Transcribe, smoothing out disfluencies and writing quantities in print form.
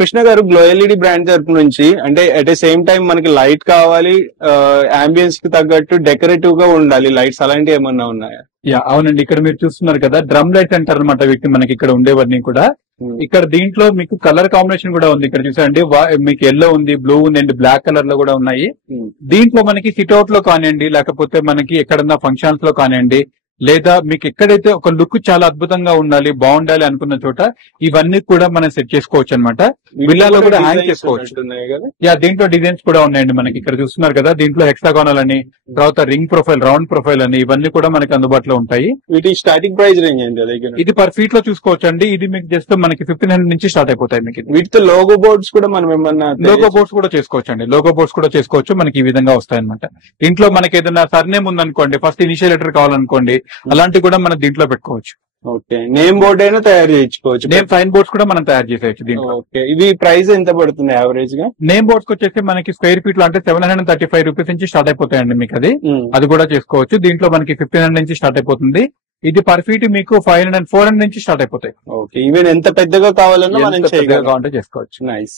కృష్ణ గారు, glow LED brand తరపు నుంచి అంటే అట్ ద సేమ్ టైం మనకి లైట్ కావాలి, అంబియన్స్ కి తగ్గట్టు డెకరేటివ్ గా ఉండాలి లైట్స్, అలాంటివి ఏమన్నా ఉన్నాయా? యా అవునండి, ఇక్కడ మీరు చూస్తున్నారు కదా డ్రమ్ లైట్ అంటారు అనమాట వీటిని, మనకి ఇక్కడ ఉండేవన్నీ కూడా. ఇక్కడ దీంట్లో మీకు కలర్ కాంబినేషన్ కూడా ఉంది. ఇక్కడ చూసారండి మీకు ఎల్లో ఉంది, బ్లూ ఉంది అండ్ బ్లాక్ కలర్ లో కూడా ఉన్నాయి. దీంట్లో మనకి సిట్అవుట్ లో కానివ్వండి, లేకపోతే మనకి ఎక్కడన్నా ఫంక్షన్స్ లో కానివ్వండి, లేదా మీకు ఎక్కడైతే ఒక లుక్ చాలా అద్భుతంగా ఉండాలి, బాగుండాలి అనుకున్న చోట ఇవన్నీ కూడా మనం సెట్ చేసుకోవచ్చు అనమాట. విల్లాలో కూడా హ్యాంగ్ చేసుకోవచ్చు. యా దీంట్లో డిజైన్స్ కూడా ఉన్నాయండి మనకి. ఇక్కడ చూస్తున్నారు కదా, దీంట్లో హెక్సాగోనల్ అని, తర్వాత రింగ్ ప్రొఫైల్, రౌండ్ ప్రొఫైల్ అని, ఇవన్నీ కూడా మనకి అందుబాటులో ఉంటాయి. వీటి స్టార్టింగ్ ప్రైస్ రేంజ్ ఏంటి? ఇది పర్ ఫీట్ లో చూసుకోవచ్చు అండి. ఇది మీకు జస్ట్ మనకి 1500 నుంచి స్టార్ట్ అయిపోతాయి. మీకు వీటితో లోగో బోర్డ్స్ కూడా మనం ఏమన్నా లోగో బోర్డ్స్ కూడా చేసుకోవచ్చు అండి. లోగో బోర్డ్స్ కూడా చేసుకోవచ్చు. మనకి ఈ విధంగా వస్తాయి అనమాట. ఇంట్లో మనకి ఏదైనా సర్నేమ్ ఉందనుకోండి, ఫస్ట్ ఇనిషియల్ లెటర్ కావాలనుకోండి, అలాంటివి కూడా మనం దీంట్లో పెట్టుకోవచ్చు. ఓకే, నేమ్ బోర్డ్ అయినా తయారు చేయించుకోవచ్చు. నేమ్ సైన్ బోర్డ్స్ కూడా మనం తయారు చేసేయచ్చు దీంట్లో. ఓకే, ఇవి ప్రైస్ ఎంత పడుతుంది యావరేజ్ గా? నేమ్ బోర్డ్స్ వచ్చేసి మనకి స్క్వేర్ ఫీట్ లో అంటే 735 రూపీస్ నుంచి స్టార్ట్ అయిపోతాయండి మీకు. అది కూడా చేసుకోవచ్చు. దీంట్లో మనకి 1500 నుంచి స్టార్ట్ అయిపోతుంది. ఇది పర్ ఫీట్ మీకు 500 400 నుంచి స్టార్ట్ అయిపోతాయి. ఓకే, ఈవెన్ ఎంత పెద్దగా కావాలన్నా మనం కావాలంటే చేసుకోవచ్చు. నైస్.